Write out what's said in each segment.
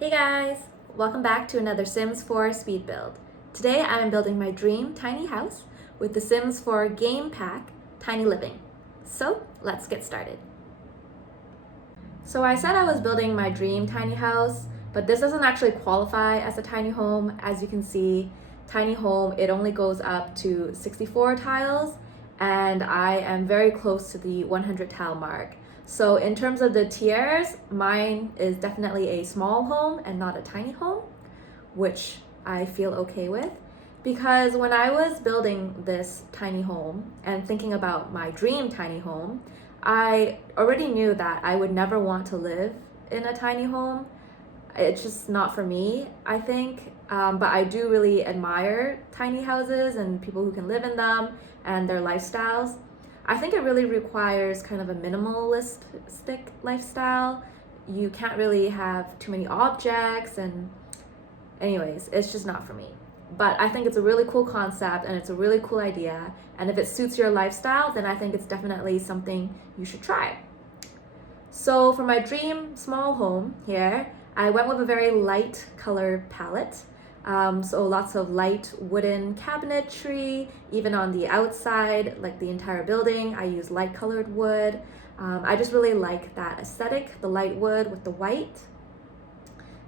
Hey guys! Welcome back to another Sims 4 speed build. Today I am building my dream tiny house with the Sims 4 game pack, Tiny Living. So let's get started. So I said I was building my dream tiny house, but this doesn't actually qualify as a tiny home. As you can see, tiny home, it only goes up to 64 tiles, and I am very close to the 100 tile mark. So in terms of the tiers, mine is definitely a small home and not a tiny home, which I feel okay with. Because when I was building this tiny home and thinking about my dream tiny home, I already knew that I would never want to live in a tiny home. It's just not for me, I think. But I do really admire tiny houses and people who can live in them and their lifestyles. I think it really requires kind of a minimalistic lifestyle. You can't really have too many objects, and anyways, it's just not for me. But I think it's a really cool concept and it's a really cool idea. And if it suits your lifestyle, then I think it's definitely something you should try. So for my dream small home here, I went with a very light color palette. So lots of light wooden cabinetry, even on the outside, like the entire building, I use light colored wood. I just really like that aesthetic, the light wood with the white.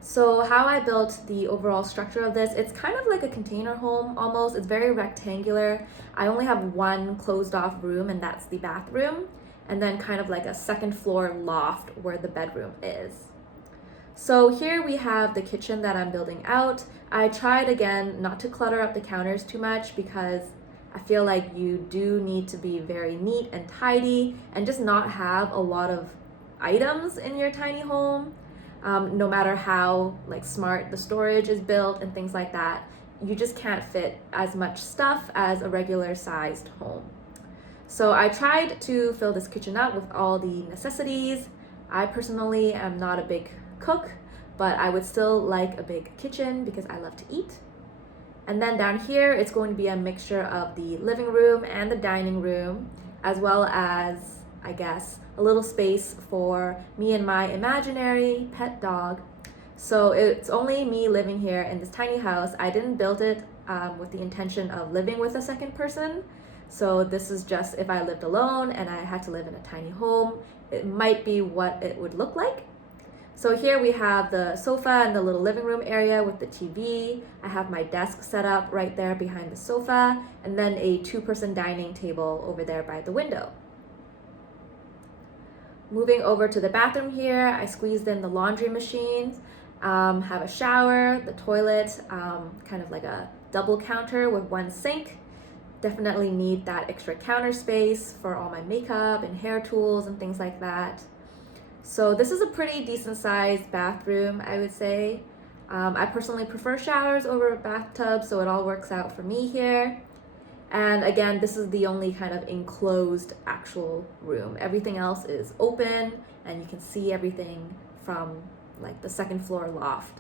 So how I built the overall structure of this, it's kind of like a container home almost. It's very rectangular. I only have one closed off room, and that's the bathroom, and then kind of like a second floor loft where the bedroom is. So here we have the kitchen that I'm building out. I tried again not to clutter up the counters too much because I feel like you do need to be very neat and tidy and just not have a lot of items in your tiny home. No matter how smart the storage is built and things like that, you just can't fit as much stuff as a regular sized home. So I tried to fill this kitchen up with all the necessities. I personally am not a big cook, but I would still like a big kitchen because I love to eat. And then down here, it's going to be a mixture of the living room and the dining room, as well as, I guess, a little space for me and my imaginary pet dog. So it's only me living here in this tiny house. I didn't build it with the intention of living with a second person. So this is just if I lived alone and I had to live in a tiny home, it might be what it would look like. So here we have the sofa and the little living room area with the TV. I have my desk set up right there behind the sofa, and then a two-person dining table over there by the window. Moving over to the bathroom here, I squeezed in the laundry machines, have a shower, the toilet, kind of like a double counter with one sink. Definitely need that extra counter space for all my makeup and hair tools and things like that. So this is a pretty decent sized bathroom, I would say. I personally prefer showers over a bathtub, so it all works out for me here. And again, this is the only kind of enclosed actual room. Everything else is open and you can see everything from the second floor loft.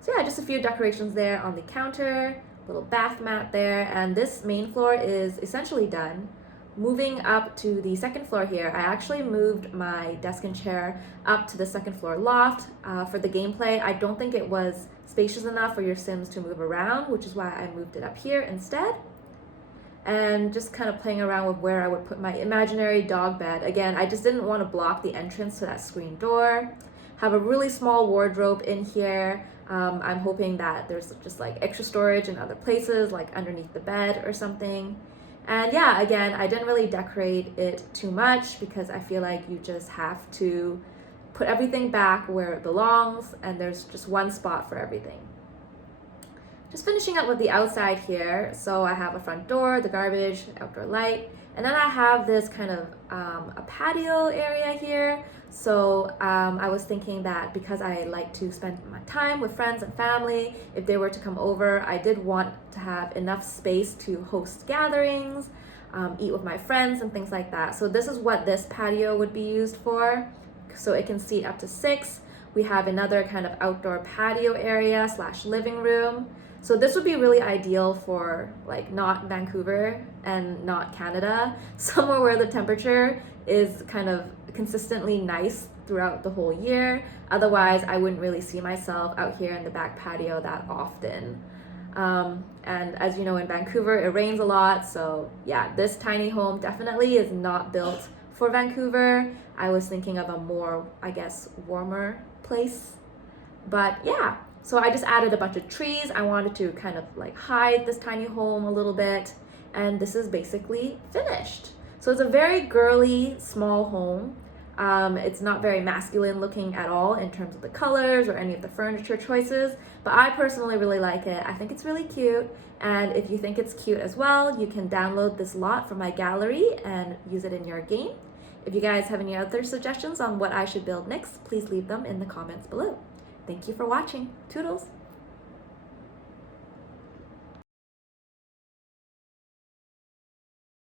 So yeah, just a few decorations there on the counter, little bath mat there, and this main floor is essentially done. Moving up to the second floor here, I actually moved my desk and chair up to the second floor loft for the gameplay. I don't think it was spacious enough for your Sims to move around, which is why I moved it up here instead. And just kind of playing around with where I would put my imaginary dog bed. Again, I just didn't want to block the entrance to that screen door. Have a really small wardrobe in here. I'm hoping that there's just extra storage in other places, like underneath the bed or something. And yeah, again, I didn't really decorate it too much because I feel like you just have to put everything back where it belongs, and there's just one spot for everything. Just finishing up with the outside here. So I have a front door, the garbage, outdoor light, and then I have this kind of a patio area here. So I was thinking that because I like to spend my time with friends and family, if they were to come over, I did want to have enough space to host gatherings, eat with my friends and things like that. So this is what this patio would be used for. So it can seat up to 6. We have another kind of outdoor patio area / living room. So this would be really ideal for not Vancouver and not Canada, somewhere where the temperature is kind of consistently nice throughout the whole year. Otherwise, I wouldn't really see myself out here in the back patio that often. And as you know, in Vancouver, it rains a lot. So yeah, this tiny home definitely is not built for Vancouver. I was thinking of a more, I guess, warmer place. But yeah, so I just added a bunch of trees. I wanted to kind of like hide this tiny home a little bit. And this is basically finished. So it's a very girly, small home. It's not very masculine looking at all in terms of the colors or any of the furniture choices, but I personally really like it. I think it's really cute, and if you think it's cute as well, you can download this lot from my gallery and use it in your game. If you guys have any other suggestions on what I should build next, please leave them in the comments below. Thank you for watching. Toodles!